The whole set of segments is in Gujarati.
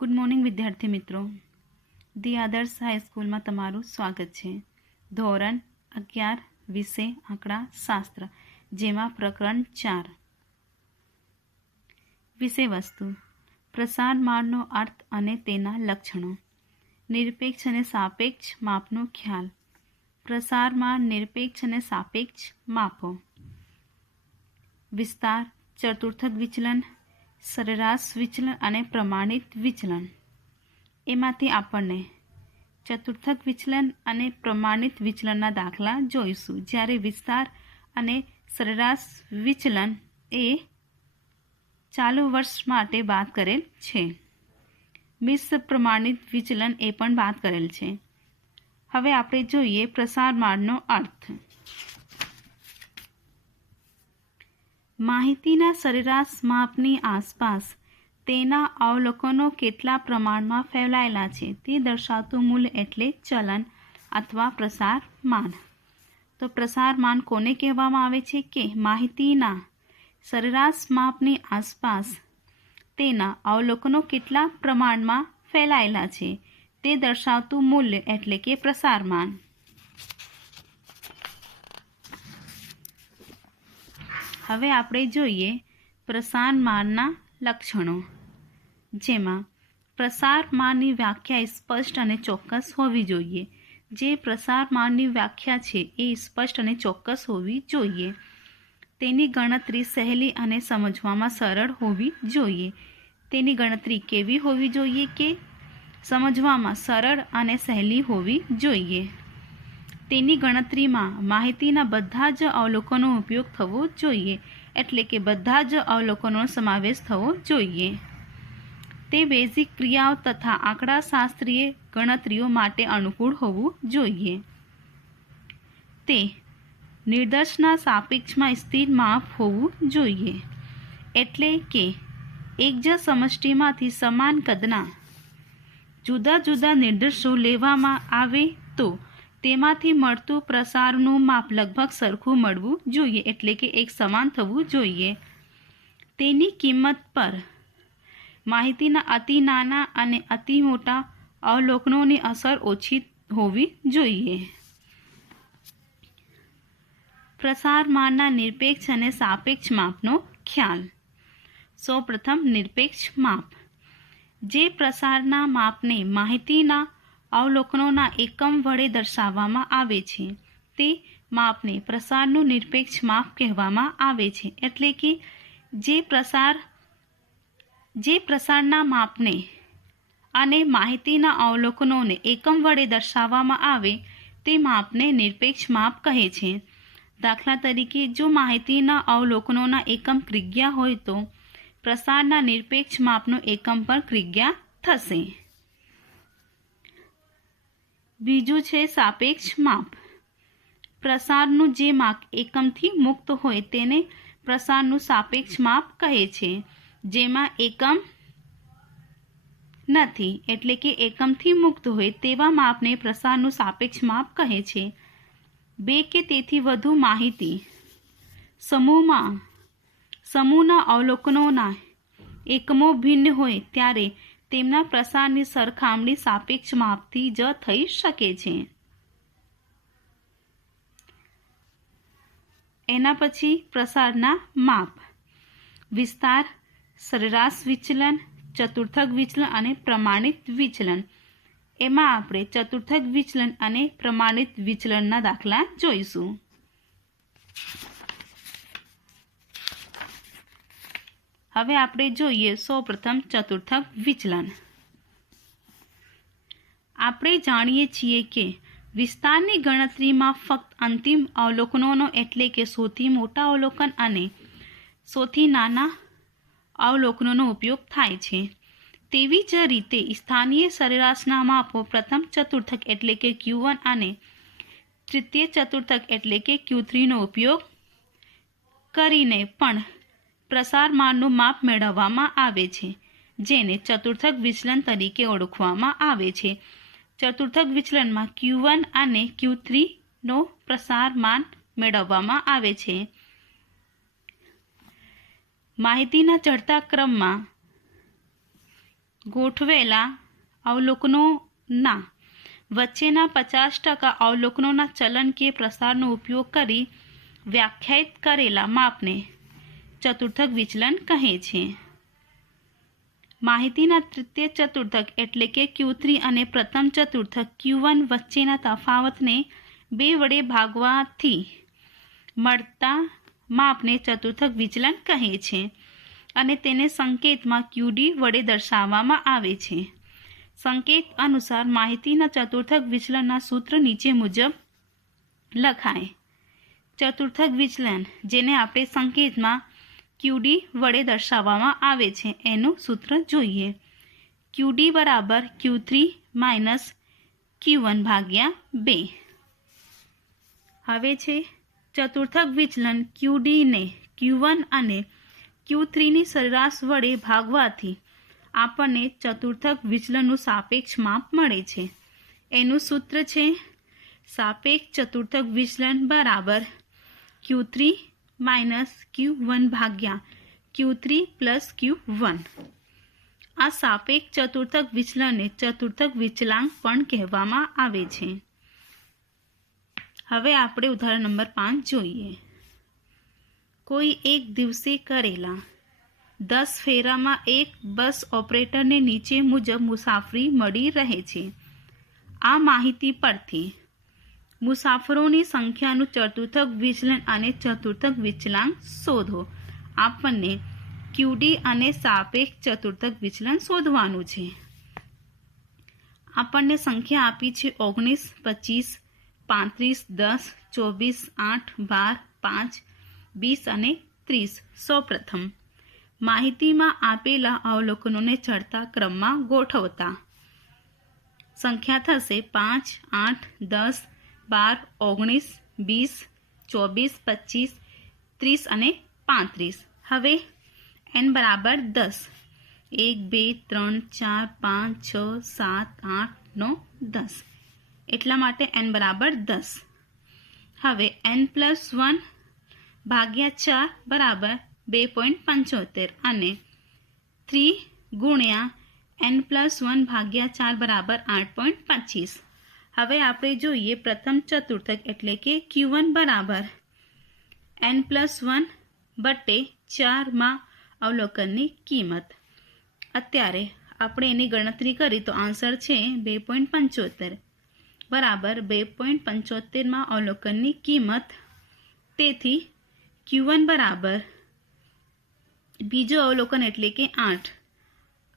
ગુડ મોર્નિંગ વિદ્યાર્થી મિત્રો. ધી આદર્શ હાઈસ્કૂલમાં તમારું સ્વાગત છે. ધોરણ અગિયાર, વિષય, આંકડા, શાસ્ત્ર, જેમાં પ્રકરણ ચાર. વિષય વસ્તુ પ્રસાર માળનો અર્થ અને તેના લક્ષણો. નિરપેક્ષ અને સાપેક્ષ માપનો ખ્યાલ. પ્રસારમાં નિરપેક્ષ અને સાપેક્ષ માપો. વિસ્તાર. ચતુર્થક વિચલન. સરેરાશ વિચલન અને પ્રમાણિત વિચલન. એમાંથી આપણને ચતુર્થક વિચલન અને પ્રમાણિત વિચલનના દાખલા જોઈશું. જ્યારે વિસ્તાર અને સરેરાશ વિચલન એ ચાલુ વર્ષ માટે વાત કરેલ છે. મિશ્ર પ્રમાણિત વિચલન એ પણ વાત કરેલ છે. હવે આપણે જોઈએ પ્રસાર માળનો અર્થ. માહિતીના સરેરાશ માપની આસપાસ તેના અવલોકનો કેટલા પ્રમાણમાં ફેલાયેલા છે તે દર્શાવતું મૂલ્ય એટલે ચલન અથવા પ્રસાર માન. તો પ્રસાર માન કોને કહેવામાં આવે છે કે માહિતીના સરેરાશ માપની આસપાસ તેના અવલોકનો કેટલા પ્રમાણમાં ફેલાયેલા છે તે દર્શાવતું મૂલ્ય એટલે કે પ્રસારમાન હવે આપણે જોઈએ પ્રસાર માનના લક્ષણો. જેમાં પ્રસાર માનની વ્યાખ્યા સ્પષ્ટ અને ચોક્કસ હોવી જોઈએ. જે પ્રસાર માનની વ્યાખ્યા છે એ સ્પષ્ટ અને ચોક્કસ હોવી જોઈએ. તેની ગણતરી સહેલી અને સમજવામાં સરળ હોવી જોઈએ. તેની ગણતરી કેવી હોવી જોઈએ કે સમજવામાં સરળ અને સહેલી હોવી જોઈએ? તેની ગણતરીમાં માહિતીના બધા જ અવલોકનો ઉપયોગ થવો જોઈએ, એટલે કે બધા જ અવલોકનોનો સમાવેશ થવો જોઈએ. તે બેઝિક ક્રિયાઓ તથા આંકડાશાસ્ત્રીય ગણતરીઓ માટે અનુકૂળ હોવું જોઈએ. તે નિર્દેશના સાપેક્ષમાં સ્થિર માપ હોવું જોઈએ, એટલે કે એક જ સમષ્ટિમાંથી સમાન કદના જુદા જુદા નિર્દેશો લેવામાં આવે તો તેમાંથી મળતું પ્રસારનું માપ લગભગ સરખું મળવું જોઈએ એટલે કે એક સમાન થવું જોઈએ. તેની કિંમત પર માહિતીના અતિ નાના અને અતિ મોટા અવલોકનોની અસર ઓછી હોવી જોઈએ. પ્રસારમાંના નિરપેક્ષ અને સાપેક્ષ માપનો ખ્યાલ. સૌપ્રથમ નિરપેક્ષ માપ. જે પ્રસારના માપને માહિતીના અવલોકનોના એકમ વડે દર્શાવવામાં આવે છે. તે માપને પ્રસારનું નિરપેક્ષ માપ કહેવામાં આવે છે. એટલે કે જે પ્રસાર, જે પ્રસારના માપને અને માહિતીના અવલોકનોને એકમ વડે દર્શાવવામાં આવે, તે માપને નિરપેક્ષ માપ કહે છે. દાખલા તરીકે, જો માહિતીના અવલોકનોના એકમ ક્રિયા હોય તો પ્રસારના નિરપેક્ષ માપનો એકમ પણ ક્રિયા થશે. બીજું છે સાપેક્ષ માપ. પ્રસારનું જે માપ એકમથી મુક્ત હોય તેને પ્રસારનું સાપેક્ષ માપ કહે છે, જેમાં એકમ નથી, એટલે કે એકમથી મુક્ત હોય તેવા માપને પ્રસારનું સાપેક્ષ માપ કહે છે. બે કે તેથી વધુ માહિતી. સમૂહમાં, સમૂહના અવલોકનોના એકમો ભિન્ન હોય ત્યારે તેમના પ્રસારની સરખામણી સાપેક્ષ માપથી જ થઈ શકે છે. એના પછી પ્રસારના માપ. વિસ્તાર, સરેરાશ વિચલન, ચતુર્થક વિચલન અને પ્રમાણિત વિચલન. એમાં આપણે ચતુર્થક વિચલન અને પ્રમાણિત વિચલનના દાખલા જોઈશું. હવે આપણે જોઈએ સૌપ્રથમ ચતુર્થક વિચલન. આપણે જાણીએ છીએ કે વિસ્તારની ગણતરીમાં ફક્ત અંતિમ અવલોકનોનો એટલે કે સૌથી મોટા અવલોકન અને સૌથી નાના અવલોકનોનો ઉપયોગ થાય છે. તેવી જ રીતે સ્થાનીય સરેરાશના માપો પ્રથમ ચતુર્થક એટલે કે ક્યુ વન અને તૃતીય ચતુર્થક એટલે કે ક્યુ થ્રીનો ઉપયોગ કરીને પણ પ્રસારમાનનું માપ મેળવવામાં આવે છે, જેને ચતુર્થક વિચલન તરીકે ઓળખવામાં આવે છે. ચતુર્થક વિચલનમાં ક્યુ વન અને ક્યુ થ્રીનો પ્રસારમાન મેળવવામાં આવે છે. માહિતીના ચડતા ક્રમમાં ગોઠવેલા અવલોકનોના વચ્ચેના પચાસ ટકા અવલોકનોના ચલન કે પ્રસારનો ઉપયોગ કરી વ્યાખ્યાયિત કરેલા માપને ચતુર્થક વિચલન કહે છે. માહિતીના તૃતીય ચતુર્થક એટલે કે ક્યુ થ્રી અને પ્રથમ ચતુર્થક ક્યુ વન વચ્ચેના તફાવતને બે વડે ભાગવાથી મળતા માપને ચતુર્થક વિચલન કહે છે અને તેને સંકેતમાં ક્યુડી વડે દર્શાવવામાં આવે છે. સંકેત અનુસાર માહિતીના ચતુર્થક વિચલનના સૂત્ર નીચે મુજબ લખાય. ચતુર્થક વિચલન, જેને આપણે સંકેતમાં ક્યુડી વડે દર્શાવવામાં આવે છે. એનું સૂત્ર જોઈએ. ક્યુડી બરાબર Q three minus Q one ભાગ્યા બે. હવે છે ચતુર્થક વિચલન ક્યુડીને ક્યુ વન અને ક્યુ થ્રીની સરેરાશ વડે ભાગવાથી આપણને ચતુર્થક વિચલનનું સાપેક્ષ માપ મળે છે. એનું સૂત્ર છે સાપેક્ષ ચતુર્થક વિચલન બરાબર Q three minus Q one ભાગ્યા Q three plus Q one. આ સાપેક્ષ ચતુર્થક વિચલનને ચતુર્થક વિચલાંક પણ કહેવામાં આવે છે. હવે આપણે ઉદાહરણ નંબર પાંચ જોઈએ. કોઈ એક દિવસે કરેલા દસ ફેરામાં એક બસ ઓપરેટરને નીચે મુજબ મુસાફરી મળી રહે છે. આ માહિતી પરથી મુસાફરોની સંખ્યાનું ચતુર્થક વિચલન અને ચતુર્થક વિચલાંક શોધો. આપણને ક્યુડી અને સાપેક્ષ ચતુર્થક વિચલન શોધવાનું છે. આપણને સંખ્યા આપી છે ઓગણીસ, પચીસ, પાંત્રીસ, દસ, ચોવીસ, આઠ, બાર, પાંચ, વીસ અને ત્રીસ. સૌપ્રથમ, માહિતીમાં આપેલા અવલોકનોને ચડતા ક્રમમાં ગોઠવતા. સંખ્યા થશે પાંચ, આઠ, દસ બાર, ઓગણીસ, વીસ, ચોવીસ, પચીસ, ત્રીસ અને પાંત્રીસ. હવે એન બરાબર દસ. એક, બે, ત્રણ, ચાર, પાંચ, છ, સાત, આઠ, નવ, દસ. એટલા માટે એન બરાબર દસ. હવે એન પ્લસ વન ભાગ્યા ચાર બરાબર બે પોઈન્ટ પંચોતેર અને થ્રી ગુણ્યા એન પ્લસ વન ભાગ્યા ચાર બરાબર આઠ પોઈન્ટ પચીસ. હવે આપણે જોઈએ પ્રથમ ચતુર્થક એટલે કે ક્યુ વન બરાબર. એન પ્લસ વન બટે ચારમાં અવલોકનની કિંમત. અત્યારે આપણે એની ગણતરી કરી તો આન્સર છે બે પોઈન્ટ પંચોતેર. બરાબર બે પોઈન્ટ પંચોતેરમાં અવલોકનની કિંમત. તેથી ક્યુ વન બરાબર. બીજો અવલોકન એટલે કે આઠ.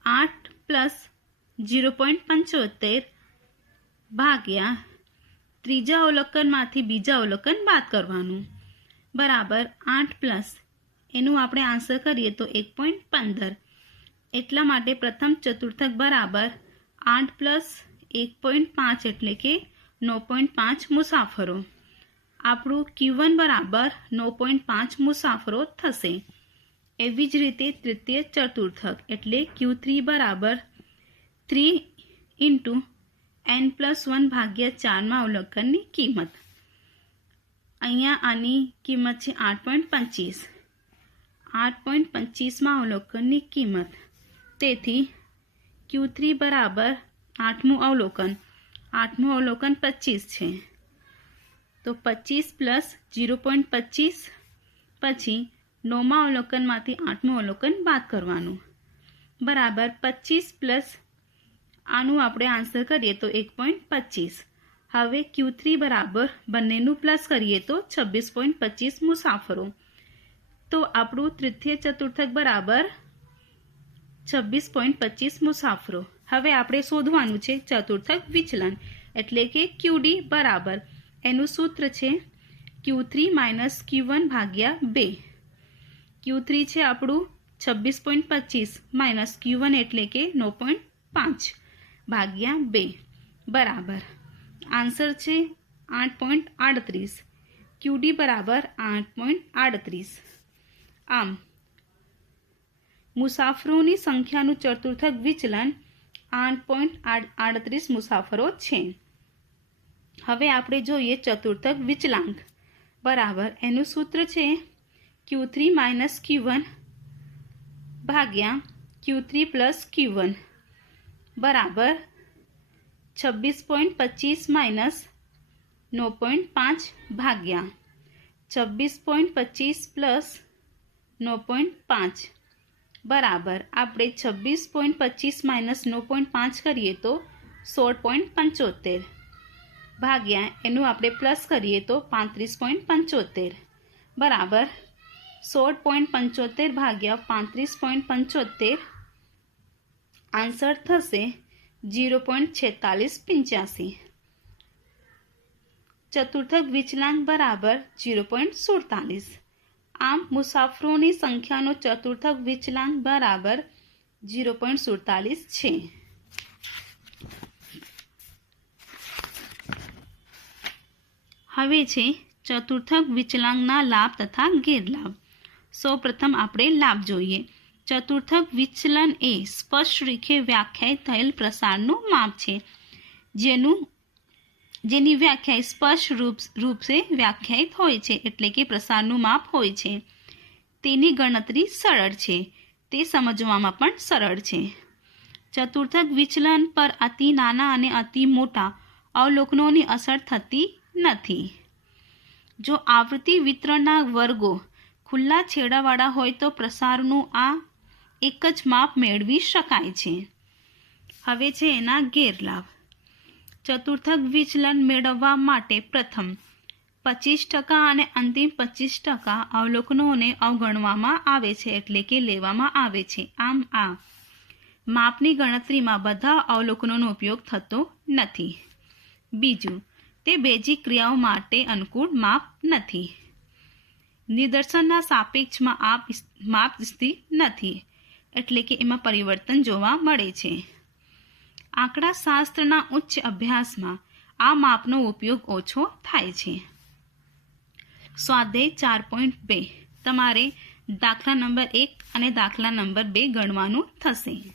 આઠ પ્લસ ઝીરો પોઈન્ટ પંચોતેર ભાગ્યા ત્રીજા અવલોકનમાંથી બીજા અવલોકન બાદ કરવાનું. બરાબર આઠ પ્લસ એનું આપણે આન્સર કરીએ તો એક પોઈન્ટ પંદર. એટલા માટે પ્રથમ ચતુર્થક બરાબર આઠ પ્લસ એક પોઈન્ટ પાંચ એટલે કે નવ પોઈન્ટ પાંચ મુસાફરો. આપણું ક્યુ વન બરાબર નવ પોઈન્ટ પાંચ મુસાફરો થશે. એવી જ રીતે તૃતીય ચતુર્થક એટલે ક્યુ થ્રી બરાબર three into N plus one ભાગ્યા ચારમાં અવલોકનની કિંમત. અહીંયા આની કિંમત છે આઠ પોઈન્ટ પચીસ. આઠ પોઈન્ટ પચીસમાં અવલોકનની કિંમત. તેથી ક્યુ થ્રી બરાબર આઠમું અવલોકન. આઠમું અવલોકન પચીસ છે. તો પચીસ પ્લસ ઝીરો પોઈન્ટ પચીસ, પછી નોમાં અવલોકનમાંથી આઠમું અવલોકન બાદ કરવાનું. બરાબર પચીસ પ્લસ આનું આપણે આન્સર કરીએ તો એક પોઈન્ટ પચીસ. હવે ક્યુ થ્રી બરાબર બંનેનું પ્લસ કરીએ તો છવ્વીસ પોઈન્ટ પચીસ મુસાફરો. તો આપણું તૃતીય ચતુર્થક બરાબર છવ્વીસ પોઈન્ટ પચીસ મુસાફરો. હવે આપણે શોધવાનું છે ચતુર્થક વિચલન, એટલે કે ક્યુડી બરાબર. એનું સૂત્ર છે Q three minus Q one ભાગ્યા બે. ક્યુ થ્રી છે આપણું છવ્વીસ પોઈન્ટ પચીસ માઇનસ ક્યુ વન એટલે કે નવ પોઈન્ટ પાંચ. ભાગ્યા બે. બરાબર. આન્સર છે આઠ પોઈન્ટ આડત્રીસ. ક્યુડી બરાબર આઠ પોઈન્ટ આડત્રીસ. આમ, મુસાફરોની સંખ્યાનું ચતુર્થક વિચલન આઠ પોઈન્ટ આડત્રીસ મુસાફરો છે. હવે આપણે જોઈએ ચતુર્થક વિચલાંક. બરાબર. એનું સૂત્ર છે Q three minus Q one ભાગ્યા Q three plus Q one. બરાબર છવ્વીસ પોઈન્ટ પચીસ માઇનસ નવ પોઈન્ટ પાંચ ભાગ્યા છવ્વીસ પોઈન્ટ પચીસ પ્લસ નવ પોઈન્ટ પાંચ. બરાબર, આપણે છવ્વીસ પોઈન્ટ પચીસ માઇનસ નવ પોઈન્ટ પાંચ કરીએ તો સોળ પોઈન્ટ પંચોતેર. ભાગ્યા, એનું આપણે પ્લસ કરીએ તો પાંત્રીસ પોઈન્ટ પંચોતેર. બરાબર, સોળ પોઈન્ટ પંચોતેર ભાગ્યા પાંત્રીસ પોઈન્ટ પંચોતેર આન્સર થશે જીરો પોઈન્ટ છેતાલીસ પંચ્યાસી. ચતુર્થક વિચલાંક બરાબર જીરો પોઈન્ટ સુડતાલીસ. આમ મુસાફરોની સંખ્યાનો ચતુર્થક વિચલાંક બરાબર જીરો પોઈન્ટ સુડતાલીસ છે. હવે છે ચતુર્થક વિચલાંકના લાભ તથા ગેરલાભ. સૌપ્રથમ આપણે લાભ જોઈએ. ચતુર્થક વિચલન એ સ્પષ્ટ રીતે વ્યાખ્યાયિત થયેલ પ્રસારનું માપ છે. જેનું, જેની વ્યાખ્યા સ્પષ્ટ રૂપ, રૂપે વ્યાખ્યાયિત હોય છે, એટલે કે પ્રસારનું માપ હોય છે. તેની ગણતરી સરળ છે. તે સમજવામાં પણ સરળ છે. ચતુર્થક વિચલન પર અતિ નાના અને અતિ મોટા અવલોકનોની અસર થતી નથી. જો આવૃત્તિ વિતરણના વર્ગો ખુલ્લા છેડાવાળા હોય તો પ્રસારનું આ એક જ માપ મેળવી શકાય છે. હવે છે એના ગેરલાભ. ચતુર્થક વિચલન મેળવવા માટે પ્રથમ પચીસ ટકા અને અંતિમ પચીસ ટકા અવલોકનોને અવગણવામાં આવે છે એટલે કે લેવામાં આવે છે. આમ આ માપની ગણતરીમાં બધા અવલોકનોનો ઉપયોગ થતો નથી. બીજું, તે બેજી ક્રિયાઓ માટે અનુકૂળ માપ નથી. નિદર્શનના સાપેક્ષમાં આ માપ સ્થિત નથી. એટલે કે એમાં પરિવર્તન જોવા મળે છે. આંકડા શાસ્ત્રના ઉચ્ચ અભ્યાસમાં આ માપનો ઉપયોગ ઓછો થાય છે. સ્વાધ્યાય ચાર પોઈન્ટ બે. તમારે દાખલા નંબર એક અને દાખલા નંબર બે ગણવાનું થશે.